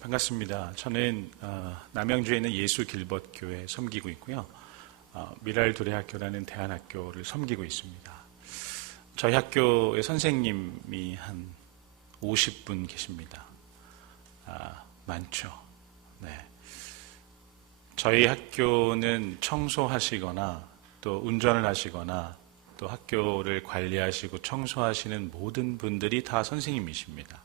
반갑습니다. 저는 남양주에 있는 예수 길벗교회 섬기고 있고요. 미랄도래학교라는 대안학교를 섬기고 있습니다. 저희 학교에 선생님이 한 50분 계십니다. 많죠. 네. 저희 학교는 청소하시거나 또 운전을 하시거나 또 학교를 관리하시고 청소하시는 모든 분들이 다 선생님이십니다.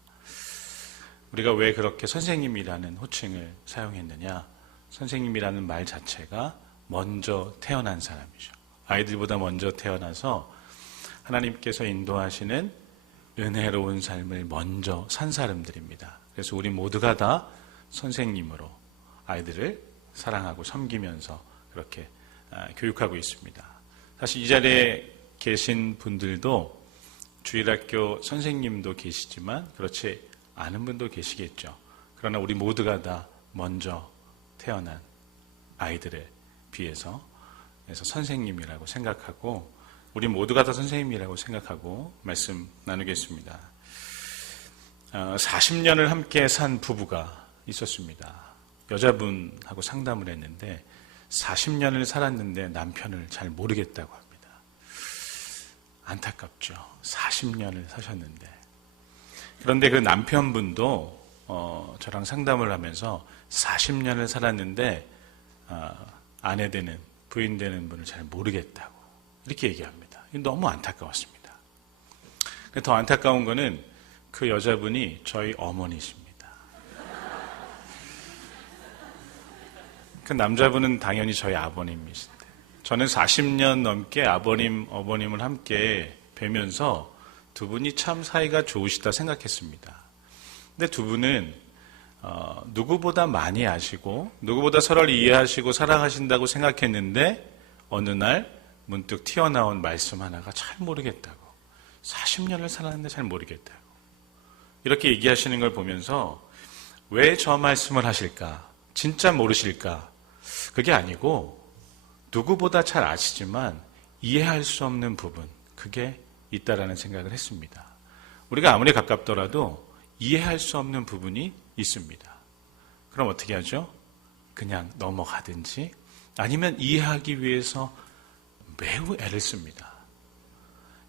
우리가 왜 그렇게 선생님이라는 호칭을 사용했느냐? 선생님이라는 말 자체가 먼저 태어난 사람이죠. 아이들보다 먼저 태어나서 하나님께서 인도하시는 은혜로운 삶을 먼저 산 사람들입니다. 그래서 우리 모두가 다 선생님으로 아이들을 사랑하고 섬기면서 그렇게 교육하고 있습니다. 사실 이 자리에 계신 분들도 주일학교 선생님도 계시지만 그렇지 아는 분도 계시겠죠. 그러나 우리 모두가 다 먼저 태어난 아이들에 비해서 그래서 선생님이라고 생각하고 우리 모두가 다 선생님이라고 생각하고 말씀 나누겠습니다. 40년을 함께 산 부부가 있었습니다. 여자분하고 상담을 했는데 40년을 살았는데 남편을 잘 모르겠다고 합니다. 안타깝죠. 40년을 사셨는데. 그런데 그 남편분도 저랑 상담을 하면서 40년을 살았는데 아내 되는 부인 되는 분을 잘 모르겠다고 이렇게 얘기합니다. 너무 안타까웠습니다. 더 안타까운 거는 그 여자분이 저희 어머니십니다. 그 남자분은 당연히 저희 아버님이신데 저는 40년 넘게 아버님, 어머님을 함께 뵈면서 두 분이 참 사이가 좋으시다 생각했습니다. 근데 두 분은 누구보다 많이 아시고 누구보다 서로를 이해하시고 사랑하신다고 생각했는데 어느 날 문득 튀어나온 말씀 하나가 잘 모르겠다고 40년을 살았는데 잘 모르겠다고 이렇게 얘기하시는 걸 보면서 왜 저 말씀을 하실까? 진짜 모르실까? 그게 아니고 누구보다 잘 아시지만 이해할 수 없는 부분 그게 있다라는 생각을 했습니다. 우리가 아무리 가깝더라도 이해할 수 없는 부분이 있습니다. 그럼 어떻게 하죠? 그냥 넘어가든지 아니면 이해하기 위해서 매우 애를 씁니다.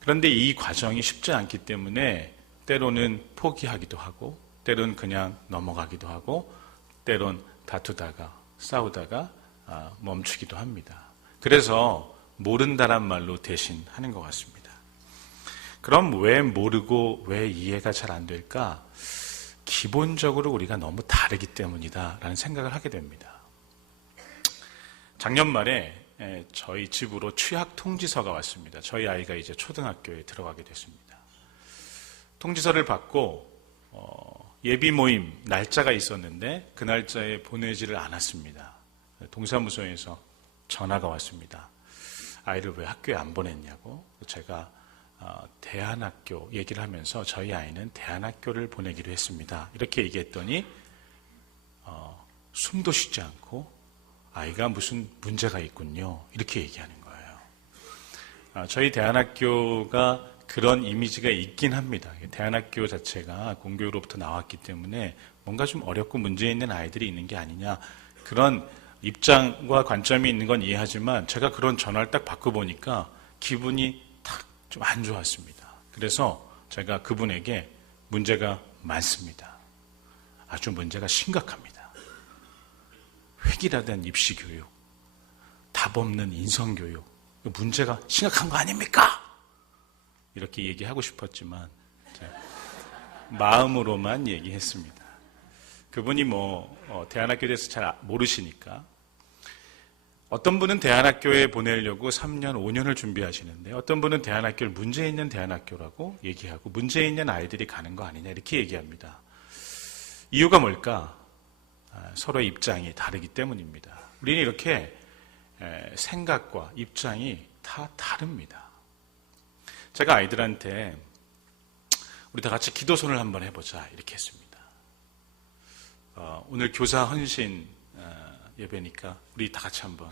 그런데 이 과정이 쉽지 않기 때문에 때로는 포기하기도 하고 때로는 그냥 넘어가기도 하고 때로는 다투다가 싸우다가 멈추기도 합니다. 그래서 모른다란 말로 대신 하는 것 같습니다. 그럼 왜 모르고 왜 이해가 잘 안 될까? 기본적으로 우리가 너무 다르기 때문이다라는 생각을 하게 됩니다. 작년 말에 저희 집으로 취학 통지서가 왔습니다. 저희 아이가 이제 초등학교에 들어가게 됐습니다. 통지서를 받고 예비 모임 날짜가 있었는데 그 날짜에 보내지를 않았습니다. 동사무소에서 전화가 왔습니다. 아이를 왜 학교에 안 보냈냐고. 제가 대안학교 얘기를 하면서 저희 아이는 대안학교를 보내기로 했습니다. 이렇게 얘기했더니 숨도 쉬지 않고 아이가 무슨 문제가 있군요. 이렇게 얘기하는 거예요. 저희 대안학교가 그런 이미지가 있긴 합니다. 대안학교 자체가 공교로부터 나왔기 때문에 뭔가 좀 어렵고 문제 있는 아이들이 있는 게 아니냐 그런 입장과 관점이 있는 건 이해하지만 제가 그런 전화를 딱 받고 보니까 기분이 좀 안 좋았습니다. 그래서 제가 그분에게 문제가 많습니다. 아주 문제가 심각합니다. 획일화된 입시교육, 답 없는 인성교육, 문제가 심각한 거 아닙니까? 이렇게 얘기하고 싶었지만 마음으로만 얘기했습니다. 그분이 대안학교에 대해서 잘 모르시니까 어떤 분은 대안학교에 보내려고 3년, 5년을 준비하시는데 어떤 분은 대안학교를 문제 있는 대안학교라고 얘기하고 문제 있는 아이들이 가는 거 아니냐 이렇게 얘기합니다. 이유가 뭘까? 서로의 입장이 다르기 때문입니다. 우리는 이렇게 생각과 입장이 다 다릅니다. 제가 아이들한테 우리 다 같이 기도손을 한번 해보자 이렇게 했습니다. 오늘 교사 헌신 예배니까 우리 다 같이 한번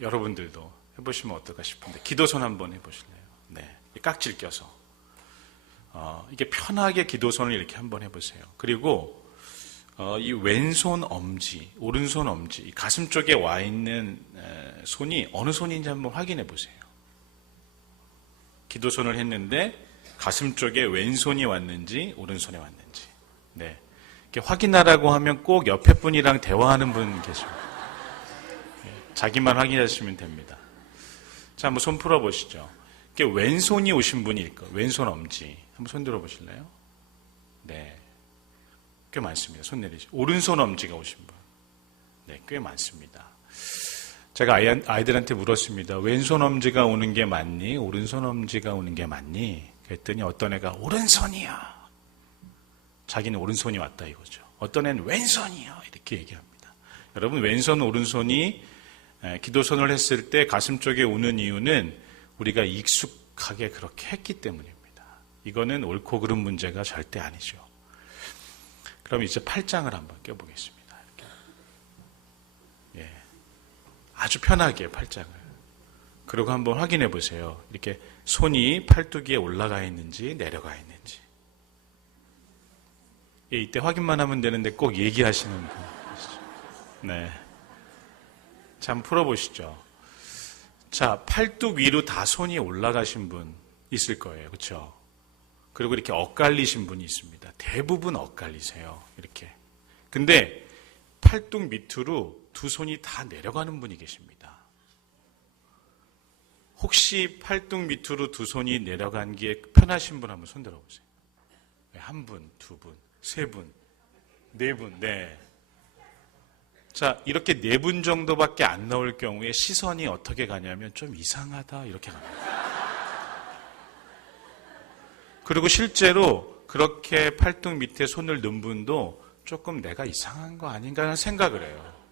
여러분들도 해보시면 어떨까 싶은데 기도손 한번 해보실래요? 네, 깍지를 껴서 이게 편하게 기도손을 이렇게 한번 해보세요. 그리고 이 왼손 엄지, 오른손 엄지, 가슴 쪽에 와 있는 손이 어느 손인지 한번 확인해 보세요. 기도손을 했는데 가슴 쪽에 왼손이 왔는지 오른손이 왔는지. 네. 이렇게 확인하라고 하면 꼭 옆에 분이랑 대화하는 분 계십니다. 자기만 확인하시면 됩니다. 자, 한번 손 풀어 보시죠. 이렇게 왼손이 오신 분이 있고, 왼손 엄지. 한번 손 들어 보실래요? 네. 꽤 많습니다. 손 내리시죠. 오른손 엄지가 오신 분. 네, 꽤 많습니다. 제가 아이들한테 물었습니다. 왼손 엄지가 오는 게 맞니? 오른손 엄지가 오는 게 맞니? 그랬더니 어떤 애가 오른손이야. 자기는 오른손이 왔다 이거죠. 어떤 애는 왼손이야. 이렇게 얘기합니다. 여러분, 왼손, 오른손이 기도손을 했을 때 가슴 쪽에 오는 이유는 우리가 익숙하게 그렇게 했기 때문입니다. 이거는 옳고 그른 문제가 절대 아니죠. 그럼 이제 팔짱을 한번 껴보겠습니다. 이렇게. 예. 아주 편하게 팔짱을. 그리고 한번 확인해 보세요. 이렇게 손이 팔뚝 위에 올라가 있는지 내려가 있는지. 예, 이때 확인만 하면 되는데 꼭 얘기하시는 분 계시죠. 네. 자, 한번 풀어보시죠. 자, 팔뚝 위로 다 손이 올라가신 분 있을 거예요. 그렇죠? 그리고 이렇게 엇갈리신 분이 있습니다. 대부분 엇갈리세요. 이렇게. 근데 팔뚝 밑으로 두 손이 다 내려가는 분이 계십니다. 혹시 팔뚝 밑으로 두 손이 내려간 게 편하신 분 한번 손 들어보세요. 한 분, 두 분, 세 분, 네 분, 네. 자, 이렇게 네 분 정도밖에 안 나올 경우에 시선이 어떻게 가냐면 좀 이상하다 이렇게 갑니다. 그리고 실제로 그렇게 팔뚝 밑에 손을 넣은 분도 조금 내가 이상한 거 아닌가 하는 생각을 해요.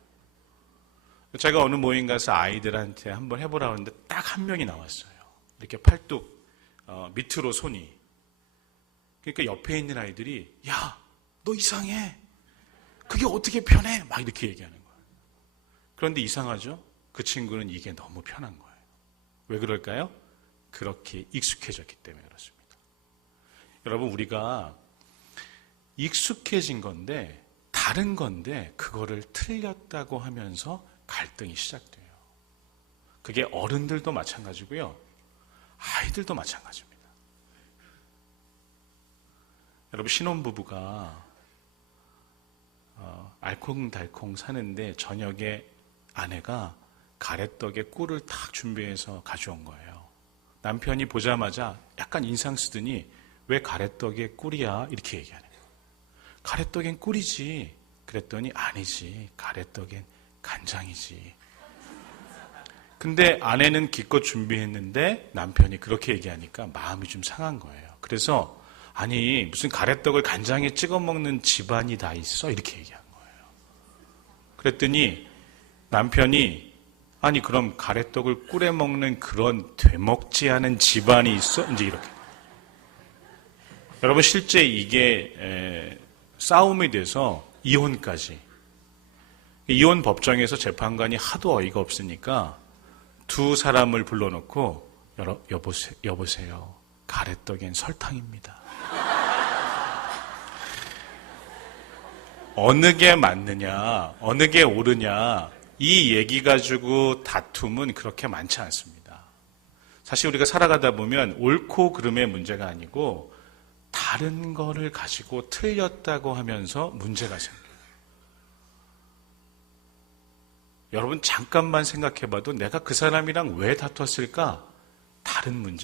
제가 어느 모임 가서 아이들한테 한번 해보라고 하는데 딱 한 명이 나왔어요. 이렇게 팔뚝 밑으로 손이. 그러니까 옆에 있는 아이들이 야, 너 이상해. 그게 어떻게 편해? 막 이렇게 얘기하는 거예요. 그런데 이상하죠? 그 친구는 이게 너무 편한 거예요. 왜 그럴까요? 그렇게 익숙해졌기 때문에 그렇습니다. 여러분, 우리가 익숙해진 건데 다른 건데 그거를 틀렸다고 하면서 갈등이 시작돼요. 그게 어른들도 마찬가지고요. 아이들도 마찬가지입니다. 여러분, 신혼부부가 알콩달콩 사는데 저녁에 아내가 가래떡에 꿀을 탁 준비해서 가져온 거예요. 남편이 보자마자 약간 인상 쓰더니 왜 가래떡에 꿀이야? 이렇게 얘기하는 거예요. 가래떡엔 꿀이지. 그랬더니 아니지. 가래떡엔 간장이지. 근데 아내는 기껏 준비했는데 남편이 그렇게 얘기하니까 마음이 좀 상한 거예요. 그래서 아니 무슨 가래떡을 간장에 찍어 먹는 집안이 다 있어? 이렇게 얘기한 거예요. 그랬더니 남편이 아니 그럼 가래떡을 꿀에 먹는 그런 되먹지 않은 집안이 있어? 이제 이렇게. 여러분, 실제 이게 싸움이 돼서 이혼까지. 이혼 법정에서 재판관이 하도 어이가 없으니까 두 사람을 불러놓고 여보세요. 가래떡엔 설탕입니다. 어느 게 맞느냐, 어느 게 옳으냐, 이 얘기 가지고 다툼은 그렇게 많지 않습니다. 사실 우리가 살아가다 보면 옳고 그름의 문제가 아니고 다른 거를 가지고 틀렸다고 하면서 문제가 생겨요. 여러분, 잠깐만 생각해봐도 내가 그 사람이랑 왜 다퉜을까? 다른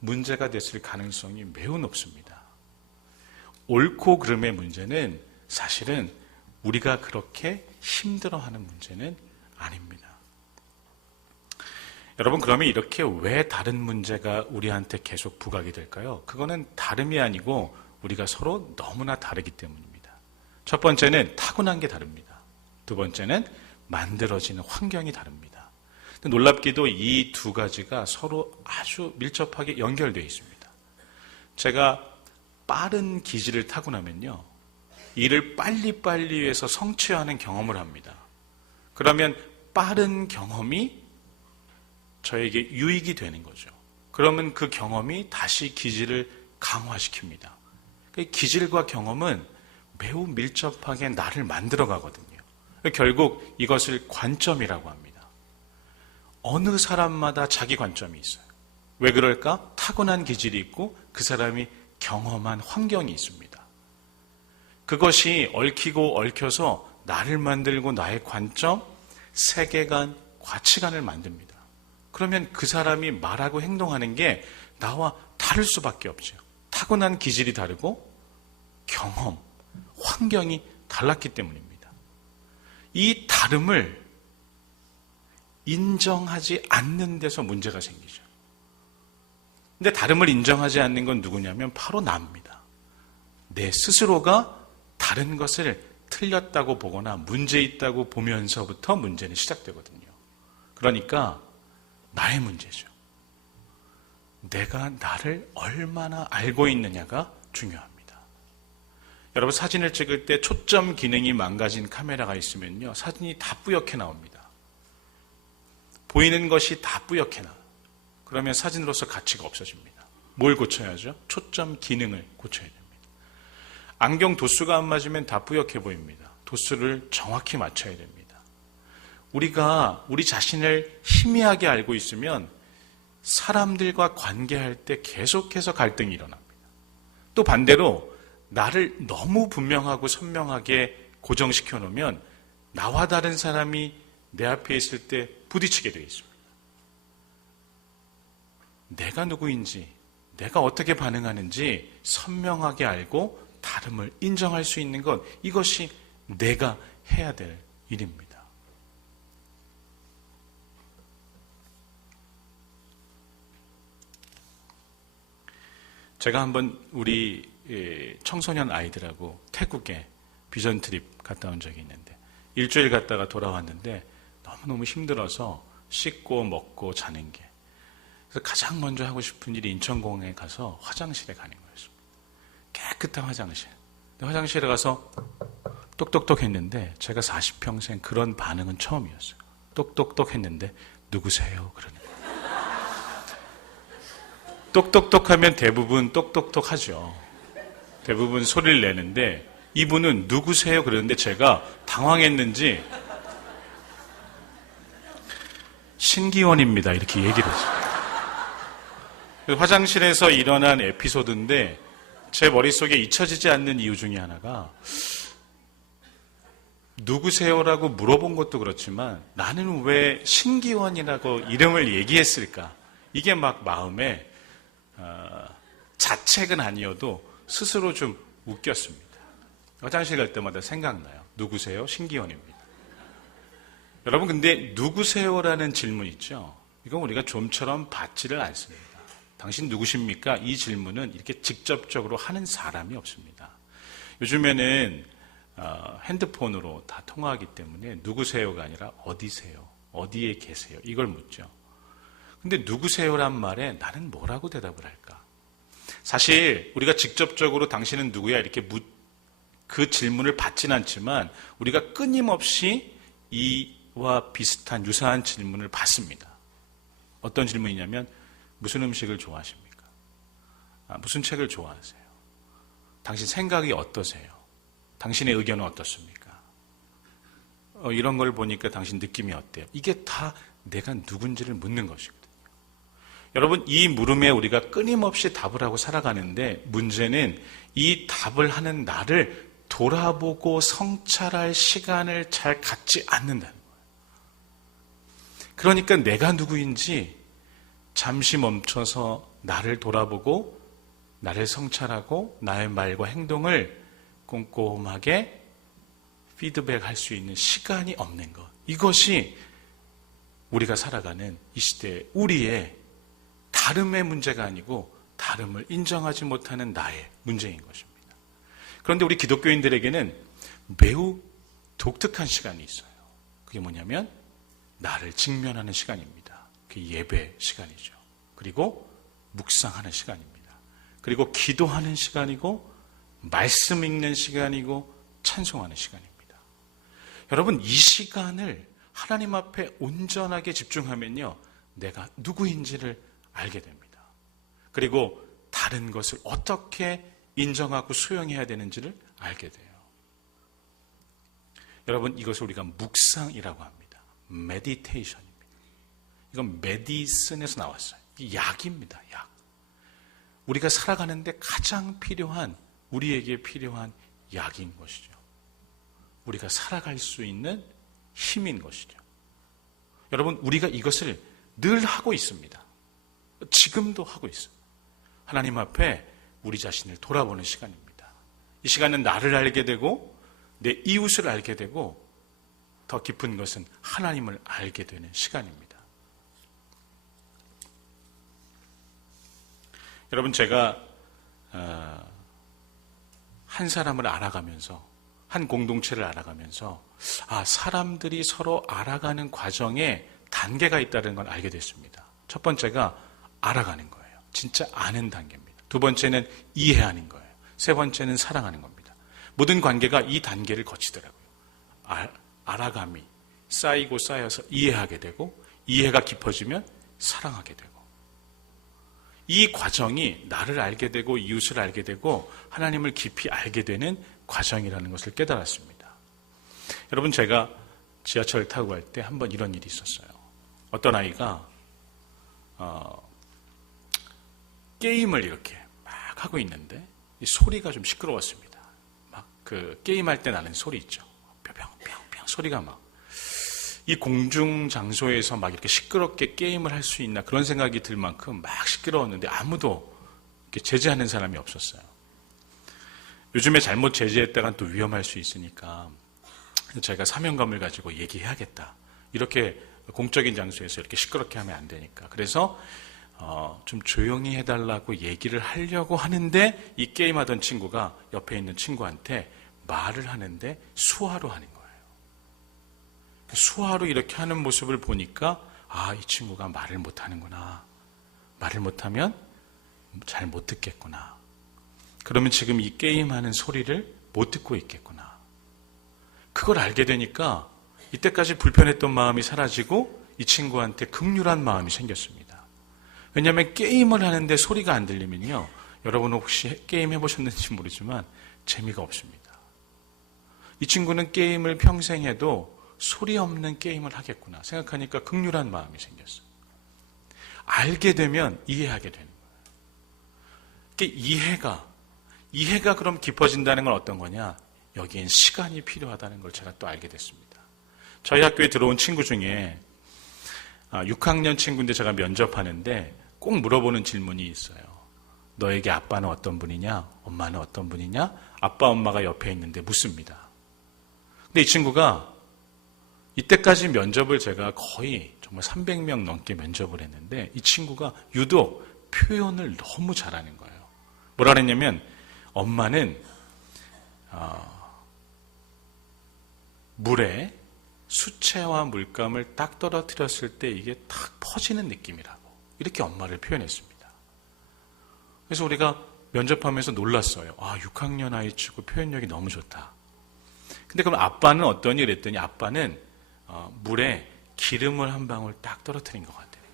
문제가 됐을 가능성이 매우 높습니다. 옳고 그름의 문제는 사실은 우리가 그렇게 힘들어하는 문제는 아닙니다. 여러분, 그러면 이렇게 왜 다른 문제가 우리한테 계속 부각이 될까요? 그거는 다름이 아니고 우리가 서로 너무나 다르기 때문입니다. 첫 번째는 타고난 게 다릅니다. 두 번째는 만들어지는 환경이 다릅니다. 놀랍게도 이 두 가지가 서로 아주 밀접하게 연결되어 있습니다. 제가 빠른 기질을 타고나면요, 일을 빨리빨리 해서 성취하는 경험을 합니다. 그러면 빠른 경험이 저에게 유익이 되는 거죠. 그러면 그 경험이 다시 기질을 강화시킵니다. 기질과 경험은 매우 밀접하게 나를 만들어 가거든요. 결국 이것을 관점이라고 합니다. 어느 사람마다 자기 관점이 있어요. 왜 그럴까? 타고난 기질이 있고 그 사람이 경험한 환경이 있습니다. 그것이 얽히고 얽혀서 나를 만들고 나의 관점, 세계관, 가치관을 만듭니다. 그러면 그 사람이 말하고 행동하는 게 나와 다를 수밖에 없죠. 타고난 기질이 다르고 경험, 환경이 달랐기 때문입니다. 이 다름을 인정하지 않는 데서 문제가 생기죠. 근데 다름을 인정하지 않는 건 누구냐면 바로 나입니다. 내 스스로가 다른 것을 틀렸다고 보거나 문제 있다고 보면서부터 문제는 시작되거든요. 그러니까 나의 문제죠. 내가 나를 얼마나 알고 있느냐가 중요합니다. 여러분, 사진을 찍을 때 초점 기능이 망가진 카메라가 있으면요, 사진이 다 뿌옇게 나옵니다. 보이는 것이 다 뿌옇게 나와요. 그러면 사진으로서 가치가 없어집니다. 뭘 고쳐야죠? 초점 기능을 고쳐야 됩니다. 안경 도수가 안 맞으면 다 뿌옇게 보입니다. 도수를 정확히 맞춰야 됩니다. 우리가 우리 자신을 희미하게 알고 있으면 사람들과 관계할 때 계속해서 갈등이 일어납니다. 또 반대로 나를 너무 분명하고 선명하게 고정시켜 놓으면 나와 다른 사람이 내 앞에 있을 때 부딪히게 되어 있습니다. 내가 누구인지, 내가 어떻게 반응하는지 선명하게 알고 다름을 인정할 수 있는 것, 이것이 내가 해야 될 일입니다. 제가 한번 우리 청소년 아이들하고 태국에 비전 트립 갔다 온 적이 있는데, 일주일 갔다가 돌아왔는데 너무너무 힘들어서 씻고 먹고 자는 게, 그래서 가장 먼저 하고 싶은 일이 인천공항에 가서 화장실에 가는 거였습니다. 깨끗한 화장실. 화장실에 가서 똑똑똑 했는데, 제가 40평생 그런 반응은 처음이었어요. 똑똑똑 했는데 누구세요? 그러는 거예요. 똑똑똑 하면 대부분 똑똑똑 하죠. 대부분 소리를 내는데, 이분은 누구세요? 그러는데 제가 당황했는지 신기원입니다, 이렇게 얘기를 했어요. 화장실에서 일어난 에피소드인데 제 머릿속에 잊혀지지 않는 이유 중에 하나가, 누구세요라고 물어본 것도 그렇지만 나는 왜 신기원이라고 이름을 얘기했을까? 이게 막 마음에 자책은 아니어도 스스로 좀 웃겼습니다. 화장실 갈 때마다 생각나요. 누구세요? 신기원입니다. 여러분, 근데 누구세요라는 질문 있죠? 이건 우리가 좀처럼 받지를 않습니다. 당신 누구십니까? 이 질문은 이렇게 직접적으로 하는 사람이 없습니다. 요즘에는 핸드폰으로 다 통화하기 때문에 누구세요가 아니라 어디세요? 어디에 계세요? 이걸 묻죠. 근데 누구세요란 말에 나는 뭐라고 대답을 할까? 사실 우리가 직접적으로 당신은 누구야? 이렇게 그 질문을 받진 않지만 우리가 끊임없이 이와 비슷한 유사한 질문을 받습니다. 어떤 질문이냐면, 무슨 음식을 좋아하십니까? 무슨 책을 좋아하세요? 당신 생각이 어떠세요? 당신의 의견은 어떻습니까? 이런 걸 보니까 당신 느낌이 어때요? 이게 다 내가 누군지를 묻는 것이거든요. 여러분, 이 물음에 우리가 끊임없이 답을 하고 살아가는데, 문제는 이 답을 하는 나를 돌아보고 성찰할 시간을 잘 갖지 않는다는 거예요. 그러니까 내가 누구인지 잠시 멈춰서 나를 돌아보고 나를 성찰하고 나의 말과 행동을 꼼꼼하게 피드백할 수 있는 시간이 없는 것, 이것이 우리가 살아가는 이 시대의 우리의 다름의 문제가 아니고 다름을 인정하지 못하는 나의 문제인 것입니다. 그런데 우리 기독교인들에게는 매우 독특한 시간이 있어요. 그게 뭐냐면 나를 직면하는 시간입니다. 그게 예배 시간이죠. 그리고 묵상하는 시간입니다. 그리고 기도하는 시간이고, 말씀 읽는 시간이고, 찬송하는 시간입니다. 여러분, 이 시간을 하나님 앞에 온전하게 집중하면요, 내가 누구인지를 알게 됩니다. 그리고 다른 것을 어떻게 인정하고 수용해야 되는지를 알게 돼요. 여러분, 이것을 우리가 묵상이라고 합니다. 메디테이션입니다. 이건 메디슨에서 나왔어요. 이 약입니다. 약. 우리가 살아가는데 가장 필요한, 우리에게 필요한 약인 것이죠. 우리가 살아갈 수 있는 힘인 것이죠. 여러분, 우리가 이것을 늘 하고 있습니다. 지금도 하고 있어요. 하나님 앞에 우리 자신을 돌아보는 시간입니다. 이 시간은 나를 알게 되고 내 이웃을 알게 되고 더 깊은 것은 하나님을 알게 되는 시간입니다. 여러분, 제가 한 사람을 알아가면서, 한 공동체를 알아가면서 사람들이 서로 알아가는 과정에 단계가 있다는 걸 알게 됐습니다. 첫 번째가 알아가는 거예요. 진짜 아는 단계입니다. 두 번째는 이해하는 거예요. 세 번째는 사랑하는 겁니다. 모든 관계가 이 단계를 거치더라고요. 알아감이 쌓이고 쌓여서 이해하게 되고, 이해가 깊어지면 사랑하게 되고, 이 과정이 나를 알게 되고 이웃을 알게 되고 하나님을 깊이 알게 되는 과정이라는 것을 깨달았습니다. 여러분, 제가 지하철 타고 갈 때 한번 이런 일이 있었어요. 어떤 아이가 게임을 이렇게 막 하고 있는데 이 소리가 좀 시끄러웠습니다. 막 그 게임할 때 나는 소리 있죠. 뿅뿅뿅 소리가 막, 이 공중 장소에서 막 이렇게 시끄럽게 게임을 할 수 있나 그런 생각이 들 만큼 막 시끄러웠는데 아무도 이렇게 제재하는 사람이 없었어요. 요즘에 잘못 제재했다간 또 위험할 수 있으니까 저희가 사명감을 가지고 얘기해야겠다. 이렇게 공적인 장소에서 이렇게 시끄럽게 하면 안 되니까. 그래서 좀 조용히 해달라고 얘기를 하려고 하는데 이 게임하던 친구가 옆에 있는 친구한테 말을 하는데 수화로 하는 거예요. 수화로 이렇게 하는 모습을 보니까 이 친구가 말을 못하는구나. 말을 못하면 잘 못 듣겠구나. 그러면 지금 이 게임하는 소리를 못 듣고 있겠구나. 그걸 알게 되니까 이때까지 불편했던 마음이 사라지고 이 친구한테 긍휼한 마음이 생겼습니다. 왜냐하면 게임을 하는데 소리가 안 들리면요, 여러분 혹시 게임 해보셨는지 모르지만 재미가 없습니다. 이 친구는 게임을 평생 해도 소리 없는 게임을 하겠구나 생각하니까 긍휼한 마음이 생겼어요. 알게 되면 이해하게 되는 거예요. 이해가 그럼 깊어진다는 건 어떤 거냐? 여기엔 시간이 필요하다는 걸 제가 또 알게 됐습니다. 저희 학교에 들어온 친구 중에 6학년 친구인데 제가 면접하는데 꼭 물어보는 질문이 있어요. 너에게 아빠는 어떤 분이냐? 엄마는 어떤 분이냐? 아빠, 엄마가 옆에 있는데 묻습니다. 근데 이 친구가 이때까지 면접을 제가 거의 정말 300명 넘게 면접을 했는데 이 친구가 유독 표현을 너무 잘하는 거예요. 뭐라 그랬냐면, 엄마는 물에 수채화 물감을 딱 떨어뜨렸을 때 이게 탁 퍼지는 느낌이라고 이렇게 엄마를 표현했습니다. 그래서 우리가 면접하면서 놀랐어요. 6학년 아이 치고 표현력이 너무 좋다. 근데 그럼 아빠는 어떠니? 그랬더니 아빠는 물에 기름을 한 방울 딱 떨어뜨린 것 같아요.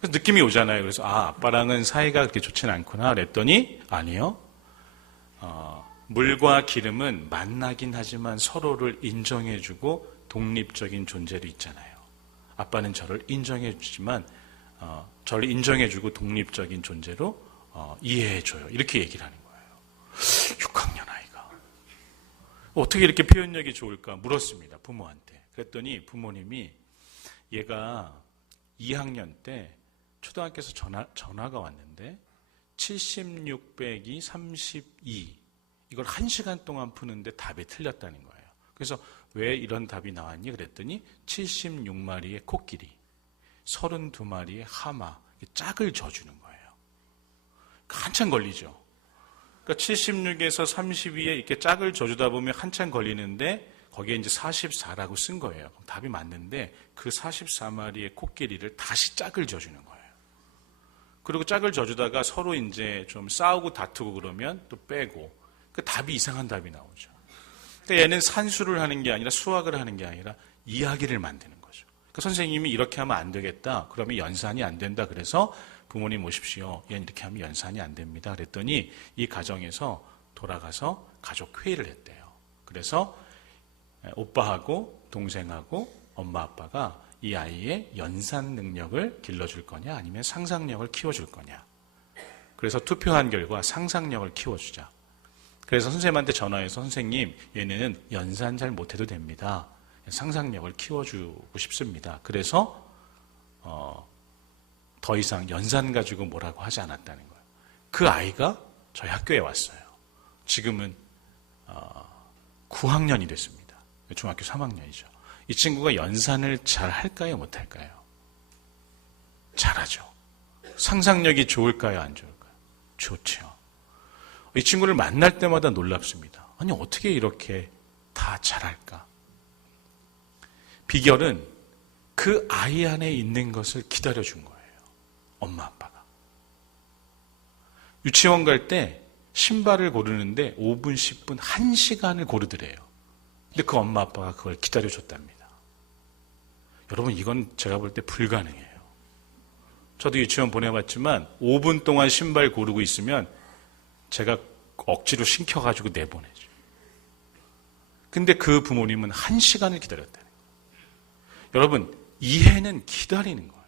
그래서 느낌이 오잖아요. 그래서 아빠랑은 사이가 그렇게 좋지는 않구나 그랬더니 아니요. 물과 기름은 만나긴 하지만 서로를 인정해주고 독립적인 존재로 있잖아요. 아빠는 저를 인정해주지만 저를 인정해주고 독립적인 존재로 이해해줘요. 이렇게 얘기를 하는 거예요. 6학년 아이가 어떻게 이렇게 표현력이 좋을까 물었습니다. 부모한테. 그랬더니 부모님이 얘가 2학년 때 초등학교에서 전화가 왔는데 76 빼기 32 이걸 1시간 동안 푸는데 답이 틀렸다는 거예요. 그래서 왜 이런 답이 나왔니? 그랬더니 76마리의 코끼리, 32마리의 하마, 짝을 져주는 거예요. 한참 걸리죠. 그러니까 76에서 32에 이렇게 짝을 져주다 보면 한참 걸리는데 거기에 이제 44라고 쓴 거예요. 답이 맞는데 그 44마리의 코끼리를 다시 짝을 져주는 거예요. 그리고 짝을 져주다가 서로 이제 좀 싸우고 다투고 그러면 또 빼고 그 답이 이상한 답이 나오죠. 그러니까 얘는 산수를 하는 게 아니라 수학을 하는 게 아니라 이야기를 만드는 거죠. 그러니까 선생님이 이렇게 하면 안 되겠다. 그러면 연산이 안 된다. 그래서 부모님 오십시오. 얘는 이렇게 하면 연산이 안 됩니다. 그랬더니 이 가정에서 돌아가서 가족 회의를 했대요. 그래서 오빠하고 동생하고 엄마 아빠가 이 아이의 연산 능력을 길러줄 거냐 아니면 상상력을 키워줄 거냐. 그래서 투표한 결과 상상력을 키워주자. 그래서 선생님한테 전화해서 선생님 얘는 연산 잘 못해도 됩니다. 상상력을 키워주고 싶습니다. 그래서 더 이상 연산 가지고 뭐라고 하지 않았다는 거예요. 그 아이가 저희 학교에 왔어요. 지금은 9학년이 됐습니다. 중학교 3학년이죠. 이 친구가 연산을 잘 할까요? 못할까요? 잘하죠. 상상력이 좋을까요? 안 좋을까요? 좋죠. 이 친구를 만날 때마다 놀랍습니다. 아니 어떻게 이렇게 다 잘할까? 비결은 그 아이 안에 있는 것을 기다려준 거예요. 엄마 아빠가. 유치원 갈 때 신발을 고르는데 5분, 10분, 1시간을 고르더래요. 근데 그 엄마 아빠가 그걸 기다려줬답니다. 여러분 이건 제가 볼 때 불가능해요. 저도 유치원 보내봤지만 5분 동안 신발 고르고 있으면 제가 억지로 신켜가지고 내보내죠. 근데 그 부모님은 1시간을 기다렸다는 거예요. 여러분 이해는 기다리는 거예요.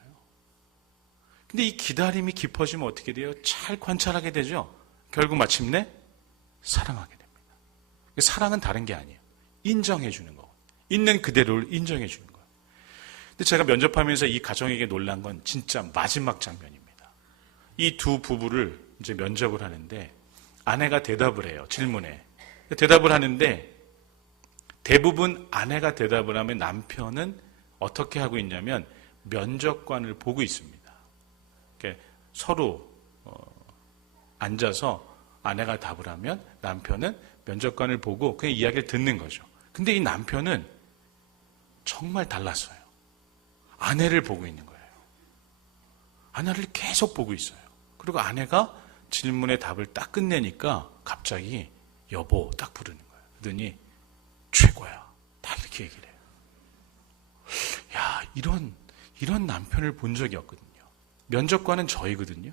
근데 이 기다림이 깊어지면 어떻게 돼요? 잘 관찰하게 되죠. 결국 마침내 사랑하게 됩니다. 사랑은 다른 게 아니에요. 인정해 주는 거. 있는 그대로를 인정해 주는 거예요. 근데 제가 면접하면서 이 가정에게 놀란 건 진짜 마지막 장면입니다. 이 두 부부를 이제 면접을 하는데 아내가 대답을 해요. 질문에. 대답을 하는데 대부분 아내가 대답을 하면 남편은 어떻게 하고 있냐면 면접관을 보고 있습니다. 서로 앉아서 아내가 답을 하면 남편은 면접관을 보고 그냥 이야기를 듣는 거죠. 근데 이 남편은 정말 달랐어요. 아내를 보고 있는 거예요. 아내를 계속 보고 있어요. 그리고 아내가 질문에 답을 딱 끝내니까 갑자기 여보 딱 부르는 거예요. 그러더니 최고야. 딱 이렇게 얘기를 해요. 야, 이런 남편을 본 적이 없거든요. 면접관은 저희거든요.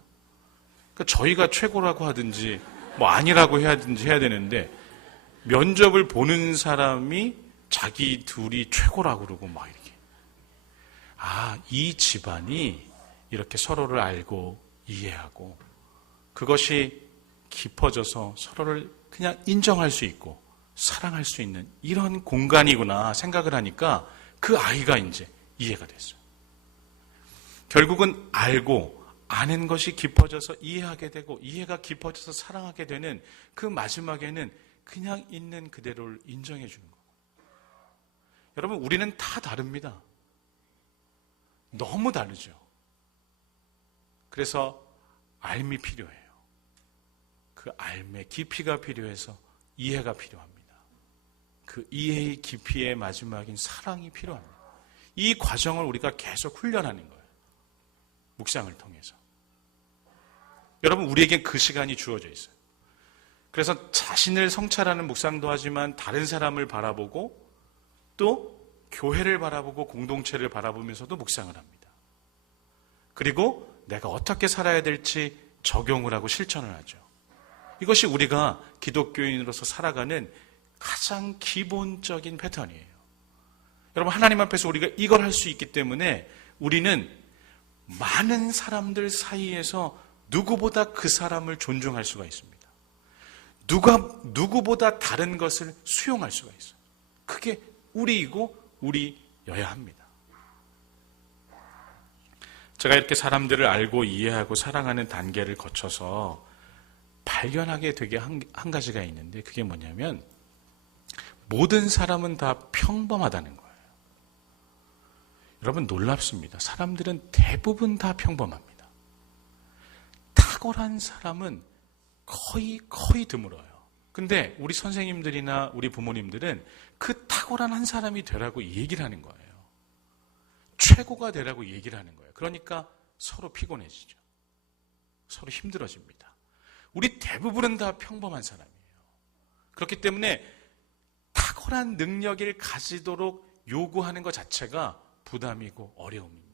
그러니까 저희가 최고라고 하든지 뭐 아니라고 해야 되는데 면접을 보는 사람이 자기 둘이 최고라고 그러고 막 이렇게. 이 집안이 이렇게 서로를 알고 이해하고 그것이 깊어져서 서로를 그냥 인정할 수 있고 사랑할 수 있는 이런 공간이구나 생각을 하니까 그 아이가 이제 이해가 됐어요. 결국은 알고 아는 것이 깊어져서 이해하게 되고 이해가 깊어져서 사랑하게 되는 그 마지막에는 그냥 있는 그대로를 인정해 주는 거예요. 여러분 우리는 다 다릅니다. 너무 다르죠. 그래서 알미 필요해요. 그 알의 깊이가 필요해서 이해가 필요합니다. 그 이해의 깊이의 마지막인 사랑이 필요합니다. 이 과정을 우리가 계속 훈련하는 거예요. 묵상을 통해서. 여러분 우리에겐 그 시간이 주어져 있어요. 그래서 자신을 성찰하는 묵상도 하지만 다른 사람을 바라보고 또 교회를 바라보고 공동체를 바라보면서도 묵상을 합니다. 그리고 내가 어떻게 살아야 될지 적용을 하고 실천을 하죠. 이것이 우리가 기독교인으로서 살아가는 가장 기본적인 패턴이에요. 여러분 하나님 앞에서 우리가 이걸 할 수 있기 때문에 우리는 많은 사람들 사이에서 누구보다 그 사람을 존중할 수가 있습니다. 누구보다 다른 것을 수용할 수가 있어요. 그게 우리이고 우리여야 합니다. 제가 이렇게 사람들을 알고 이해하고 사랑하는 단계를 거쳐서 발견하게 되게 한 가지가 있는데 그게 뭐냐면 모든 사람은 다 평범하다는 거예요. 여러분 놀랍습니다. 사람들은 대부분 다 평범합니다. 탁월한 사람은 거의 드물어요. 근데 우리 선생님들이나 우리 부모님들은 그 탁월한 한 사람이 되라고 얘기를 하는 거예요. 최고가 되라고 얘기를 하는 거예요. 그러니까 서로 피곤해지죠. 서로 힘들어집니다. 우리 대부분은 다 평범한 사람이에요. 그렇기 때문에 탁월한 능력을 가지도록 요구하는 것 자체가 부담이고 어려움입니다.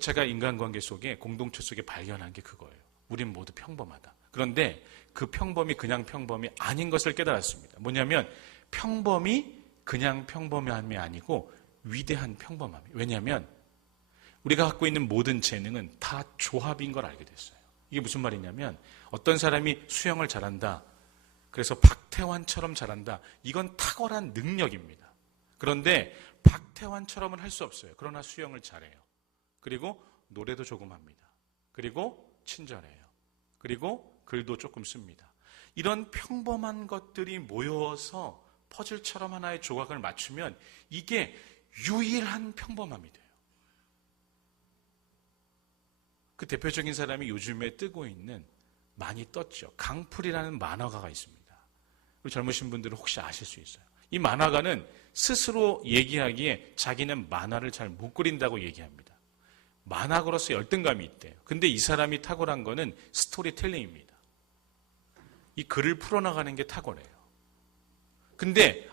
제가 인간관계 속에 공동체 속에 발견한 게 그거예요. 우린 모두 평범하다. 그런데 그 평범이 그냥 평범이 아닌 것을 깨달았습니다. 뭐냐면 평범이 그냥 평범함이 아니고 위대한 평범함이. 왜냐하면 우리가 갖고 있는 모든 재능은 다 조합인 걸 알게 됐어요. 이게 무슨 말이냐면 어떤 사람이 수영을 잘한다. 그래서 박태환처럼 잘한다. 이건 탁월한 능력입니다. 그런데 박태환처럼은 할 수 없어요. 그러나 수영을 잘해요. 그리고 노래도 조금 합니다. 그리고 친절해요. 그리고 글도 조금 씁니다. 이런 평범한 것들이 모여서 퍼즐처럼 하나의 조각을 맞추면 이게 유일한 평범함이 돼요. 그 대표적인 사람이 요즘에 뜨고 있는, 많이 떴죠. 강풀이라는 만화가가 있습니다. 우리 젊으신 분들은 혹시 아실 수 있어요. 이 만화가는 스스로 얘기하기에 자기는 만화를 잘 못 그린다고 얘기합니다. 만화가로서 열등감이 있대요. 근데 이 사람이 탁월한 거는 스토리텔링입니다. 이 글을 풀어나가는 게 탁월해요. 근데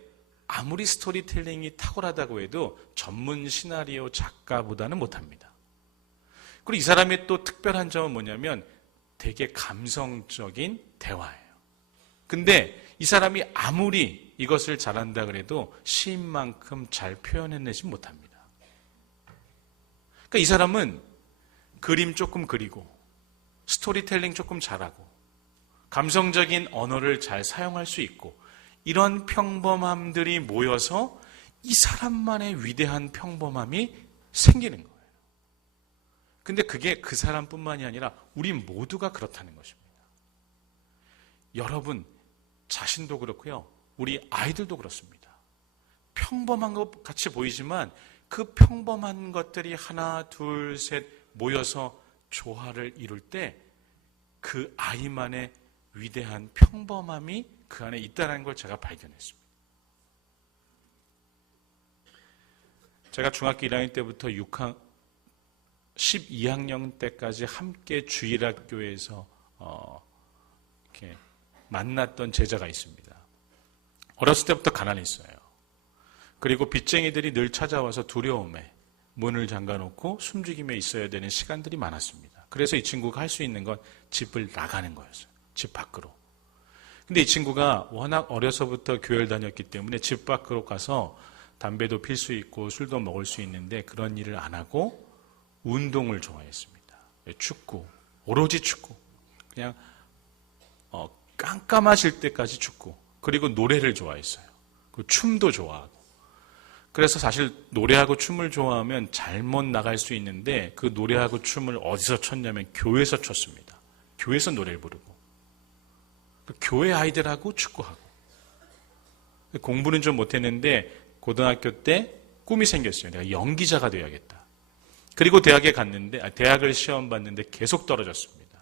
아무리 스토리텔링이 탁월하다고 해도 전문 시나리오 작가보다는 못합니다. 그리고 이 사람의 또 특별한 점은 뭐냐면 되게 감성적인 대화예요. 근데 이 사람이 아무리 이것을 잘한다 그래도 시인만큼 잘 표현해내지 못합니다. 그러니까 이 사람은 그림 조금 그리고 스토리텔링 조금 잘하고 감성적인 언어를 잘 사용할 수 있고 이런 평범함들이 모여서 이 사람만의 위대한 평범함이 생기는 거예요. 근데 그게 그 사람뿐만이 아니라 우리 모두가 그렇다는 것입니다. 여러분 자신도 그렇고요. 우리 아이들도 그렇습니다. 평범한 것 같이 보이지만 그 평범한 것들이 하나, 둘, 셋 모여서 조화를 이룰 때 그 아이만의 위대한 평범함이 그 안에 있다는 걸 제가 발견했습니다. 제가 중학교 1학년 때부터 12학년 때까지 함께 주일학교에서 이렇게 만났던 제자가 있습니다. 어렸을 때부터 가난했어요. 그리고 빚쟁이들이 늘 찾아와서 두려움에 문을 잠가놓고 숨죽임에 있어야 되는 시간들이 많았습니다. 그래서 이 친구가 할 수 있는 건 집을 나가는 거였어요. 집 밖으로. 근데 이 친구가 워낙 어려서부터 교회를 다녔기 때문에 집 밖으로 가서 담배도 필 수 있고 술도 먹을 수 있는데 그런 일을 안 하고 운동을 좋아했습니다. 축구, 오로지 축구. 그냥 깜깜하실 때까지 축구. 그리고 노래를 좋아했어요. 그리고 춤도 좋아하고. 그래서 사실 노래하고 춤을 좋아하면 잘못 나갈 수 있는데 그 노래하고 춤을 어디서 췄냐면 교회에서 췄습니다. 교회에서 노래를 부르고. 교회 아이들하고 축구하고. 공부는 좀 못했는데 고등학교 때 꿈이 생겼어요. 내가 연기자가 되어야겠다. 그리고 대학을 시험 봤는데 계속 떨어졌습니다.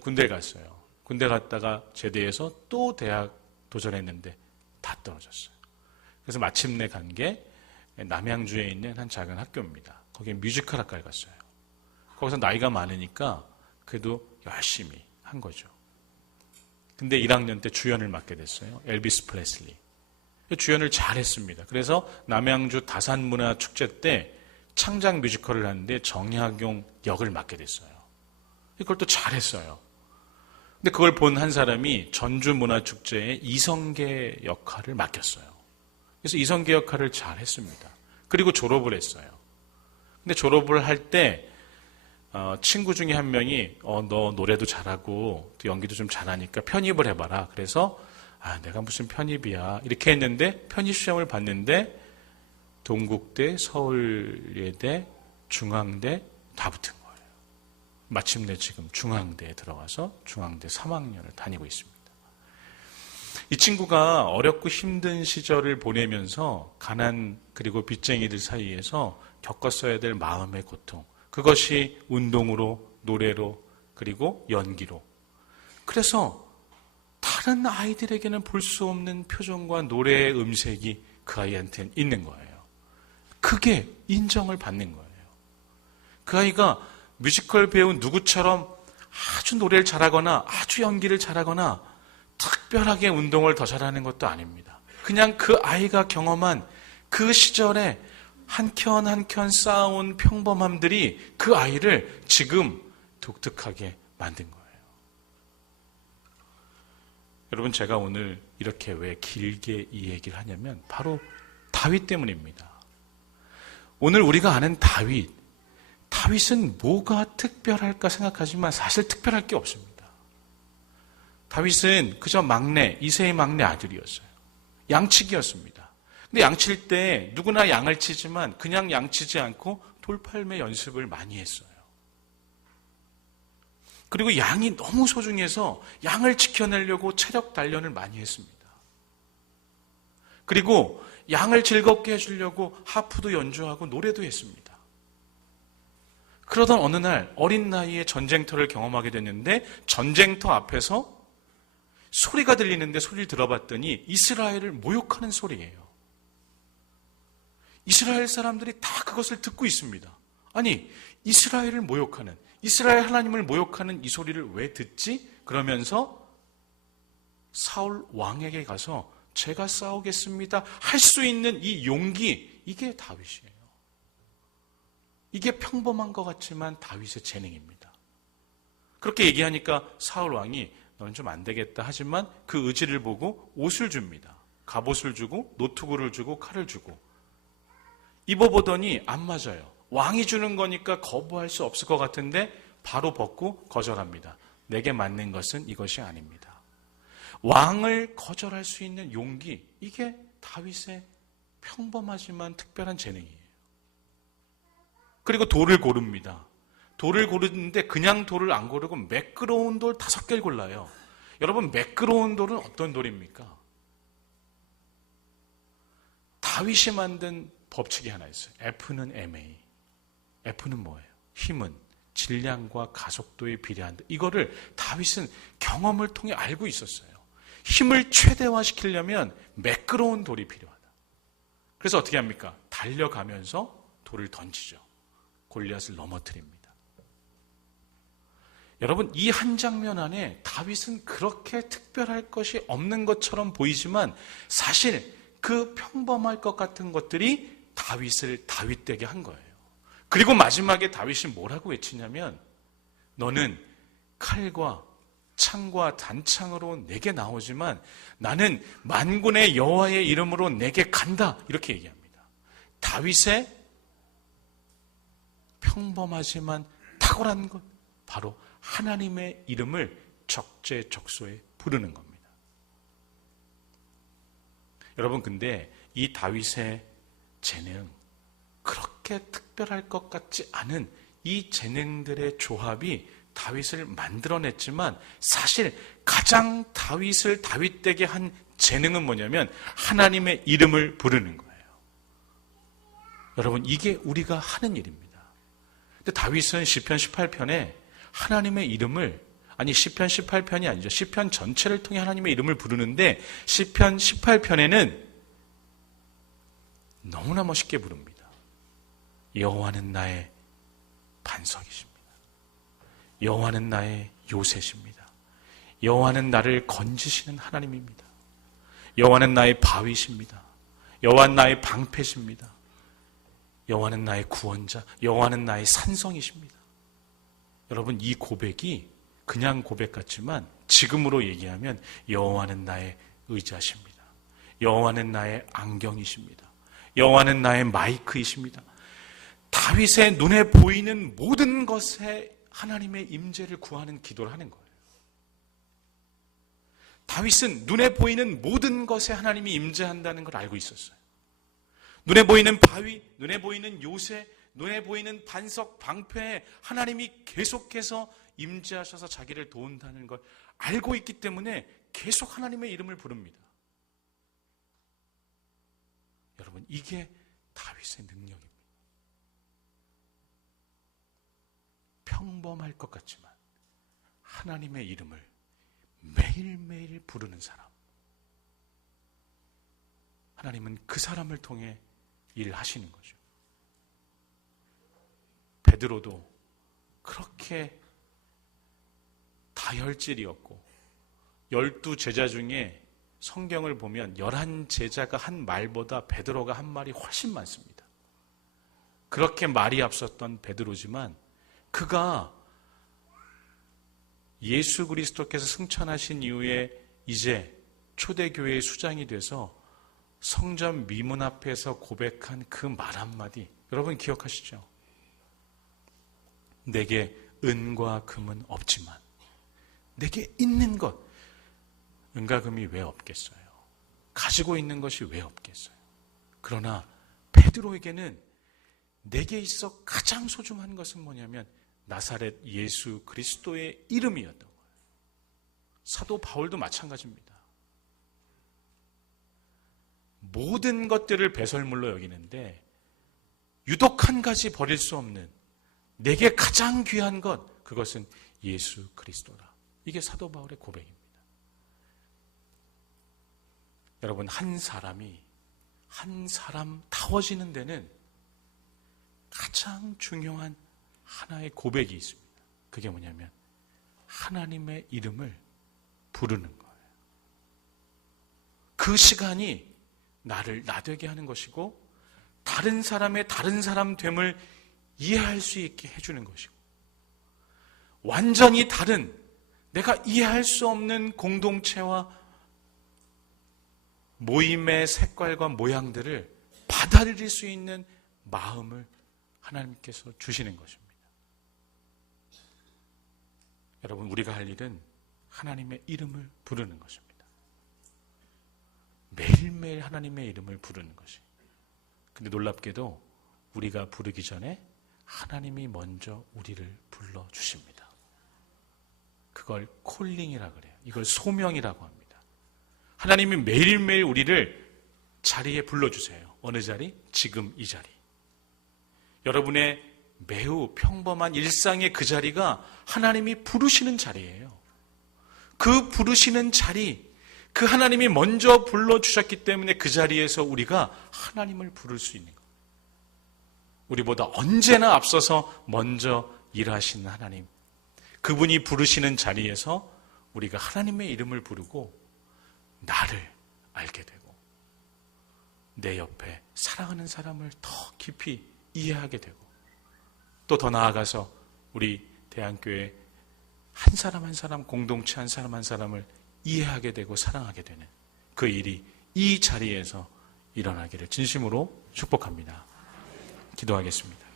군대 갔어요. 군대 갔다가 제대해서 또 대학 도전했는데 다 떨어졌어요. 그래서 마침내 간 게 남양주에 있는 한 작은 학교입니다. 거기에 뮤지컬 학과를 갔어요. 거기서 나이가 많으니까 그래도 열심히 한 거죠. 근데 1학년 때 주연을 맡게 됐어요. 엘비스 프레슬리. 주연을 잘했습니다. 그래서 남양주 다산문화축제 때 창작 뮤지컬을 하는데 정약용 역을 맡게 됐어요. 그걸 또 잘했어요. 근데 그걸 본 한 사람이 전주문화축제에 이성계 역할을 맡겼어요. 그래서 이성계 역할을 잘했습니다. 그리고 졸업을 했어요. 근데 졸업을 할 때 친구 중에 한 명이 너 노래도 잘하고 또 연기도 좀 잘하니까 편입을 해봐라. 그래서 내가 무슨 편입이야 이렇게 했는데 편입 시험을 봤는데 동국대, 서울예대, 중앙대 다 붙은 거예요. 마침내 지금 중앙대에 들어가서 중앙대 3학년을 다니고 있습니다. 이 친구가 어렵고 힘든 시절을 보내면서 가난 그리고 빚쟁이들 사이에서 겪었어야 될 마음의 고통, 그것이 운동으로, 노래로, 그리고 연기로. 그래서 다른 아이들에게는 볼 수 없는 표정과 노래의 음색이 그 아이한테는 있는 거예요. 그게 인정을 받는 거예요. 그 아이가 뮤지컬 배우 누구처럼 아주 노래를 잘하거나 아주 연기를 잘하거나 특별하게 운동을 더 잘하는 것도 아닙니다. 그냥 그 아이가 경험한 그 시절에 한 켠 한 켠 쌓아온 평범함들이 그 아이를 지금 독특하게 만든 거예요. 여러분 제가 오늘 이렇게 왜 길게 이 얘기를 하냐면 바로 다윗 때문입니다. 오늘 우리가 아는 다윗은 뭐가 특별할까 생각하지만 사실 특별할 게 없습니다. 다윗은 그저 이세의 막내 아들이었어요. 양치기였습니다. 근데 양칠 때 누구나 양을 치지만 그냥 양치지 않고 돌팔매 연습을 많이 했어요. 그리고 양이 너무 소중해서 양을 지켜내려고 체력 단련을 많이 했습니다. 그리고 양을 즐겁게 해주려고 하프도 연주하고 노래도 했습니다. 그러던 어느 날 어린 나이에 전쟁터를 경험하게 됐는데 전쟁터 앞에서 소리가 들리는데 소리를 들어봤더니 이스라엘을 모욕하는 소리예요. 이스라엘 사람들이 다 그것을 듣고 있습니다. 아니, 이스라엘 하나님을 모욕하는 이 소리를 왜 듣지? 그러면서 사울 왕에게 가서 제가 싸우겠습니다. 할 수 있는 이 용기, 이게 다윗이에요. 이게 평범한 것 같지만 다윗의 재능입니다. 그렇게 얘기하니까 사울 왕이 너는 좀 안 되겠다 하지만 그 의지를 보고 옷을 줍니다. 갑옷을 주고 노투구를 주고 칼을 주고 입어보더니 안 맞아요. 왕이 주는 거니까 거부할 수 없을 것 같은데 바로 벗고 거절합니다. 내게 맞는 것은 이것이 아닙니다. 왕을 거절할 수 있는 용기, 이게 다윗의 평범하지만 특별한 재능이에요. 그리고 돌을 고릅니다. 돌을 고르는데 그냥 돌을 안 고르고 매끄러운 돌 5개를 골라요. 여러분, 매끄러운 돌은 어떤 돌입니까? 다윗이 만든 법칙이 하나 있어요. F는 MA. F는 뭐예요? 힘은 질량과 가속도에 비례한다. 이거를 다윗은 경험을 통해 알고 있었어요. 힘을 최대화시키려면 매끄러운 돌이 필요하다. 그래서 어떻게 합니까? 달려가면서 돌을 던지죠. 골리앗을 넘어뜨립니다. 여러분, 이 한 장면 안에 다윗은 그렇게 특별할 것이 없는 것처럼 보이지만 사실 그 평범할 것 같은 것들이 다윗을 다윗되게 한 거예요. 그리고 마지막에 다윗이 뭐라고 외치냐면 너는 칼과 창과 단창으로 내게 나오지만 나는 만군의 여호와의 이름으로 내게 간다. 이렇게 얘기합니다. 다윗의 평범하지만 탁월한 것, 바로 하나님의 이름을 적재적소에 부르는 겁니다. 여러분, 근데 이 다윗의 재능, 그렇게 특별할 것 같지 않은 이 재능들의 조합이 다윗을 만들어냈지만 사실 가장 다윗을 다윗되게 한 재능은 뭐냐면 하나님의 이름을 부르는 거예요. 여러분, 이게 우리가 하는 일입니다. 근데 다윗은 시편 18편에 하나님의 이름을, 시편 18편이 아니죠. 시편 전체를 통해 하나님의 이름을 부르는데 시편 18편에는 너무나 멋있게 부릅니다. 여호와는 나의 반석이십니다. 여호와는 나의 요새십니다. 여호와는 나를 건지시는 하나님입니다. 여호와는 나의 바위십니다. 여호와는 나의 방패십니다. 여호와는 나의 구원자, 여호와는 나의 산성이십니다. 여러분, 이 고백이 그냥 고백 같지만 지금으로 얘기하면 여호와는 나의 의자십니다. 여호와는 나의 안경이십니다. 여호와는 나의 마이크이십니다. 다윗의 눈에 보이는 모든 것에 하나님의 임재를 구하는 기도를 하는 거예요. 다윗은 눈에 보이는 모든 것에 하나님이 임재한다는 걸 알고 있었어요. 눈에 보이는 바위, 눈에 보이는 요새, 눈에 보이는 반석, 방패에 하나님이 계속해서 임재하셔서 자기를 도운다는 걸 알고 있기 때문에 계속 하나님의 이름을 부릅니다. 여러분, 이게 다윗의 능력입니다. 평범할 것 같지만 하나님의 이름을 매일매일 부르는 사람. 하나님은 그 사람을 통해 일하시는 거죠. 베드로도 그렇게 다혈질이었고 12제자 중에 성경을 보면 11제자가 한 말보다 베드로가 한 말이 훨씬 많습니다. 그렇게 말이 앞섰던 베드로지만 그가 예수 그리스도께서 승천하신 이후에 이제 초대교회의 수장이 돼서 성전 미문 앞에서 고백한 그 말 한마디, 여러분 기억하시죠? 내게 은과 금은 없지만 내게 있는 것, 은과 금이 왜 없겠어요? 가지고 있는 것이 왜 없겠어요? 그러나 베드로에게는 내게 있어 가장 소중한 것은 뭐냐면 나사렛 예수 그리스도의 이름이었던 거예요. 사도 바울도 마찬가지입니다. 모든 것들을 배설물로 여기는데 유독 한 가지 버릴 수 없는 내게 가장 귀한 것, 그것은 예수 그리스도라. 이게 사도 바울의 고백입니다. 여러분, 한 사람이 한 사람 타워지는 데는 가장 중요한 하나의 고백이 있습니다. 그게 뭐냐면 하나님의 이름을 부르는 거예요. 그 시간이 나를 나되게 하는 것이고 다른 사람의 다른 사람 됨을 이해할 수 있게 해주는 것이고 완전히 다른 내가 이해할 수 없는 공동체와 모임의 색깔과 모양들을 받아들일 수 있는 마음을 하나님께서 주시는 것입니다. 여러분, 우리가 할 일은 하나님의 이름을 부르는 것입니다. 매일매일 하나님의 이름을 부르는 것이. 근데 놀랍게도 우리가 부르기 전에 하나님이 먼저 우리를 불러주십니다. 그걸 콜링이라고 그래요. 이걸 소명이라고 합니다. 하나님이 매일매일 우리를 자리에 불러주세요. 어느 자리? 지금 이 자리. 여러분의 매우 평범한 일상의 그 자리가 하나님이 부르시는 자리예요. 그 부르시는 자리, 그 하나님이 먼저 불러주셨기 때문에 그 자리에서 우리가 하나님을 부를 수 있는 거예요. 우리보다 언제나 앞서서 먼저 일하시는 하나님, 그분이 부르시는 자리에서 우리가 하나님의 이름을 부르고 나를 알게 되고 내 옆에 사랑하는 사람을 더 깊이 이해하게 되고 또 더 나아가서 우리 대한교회 한 사람 한 사람, 공동체 한 사람 한 사람을 이해하게 되고 사랑하게 되는 그 일이 이 자리에서 일어나기를 진심으로 축복합니다. 기도하겠습니다.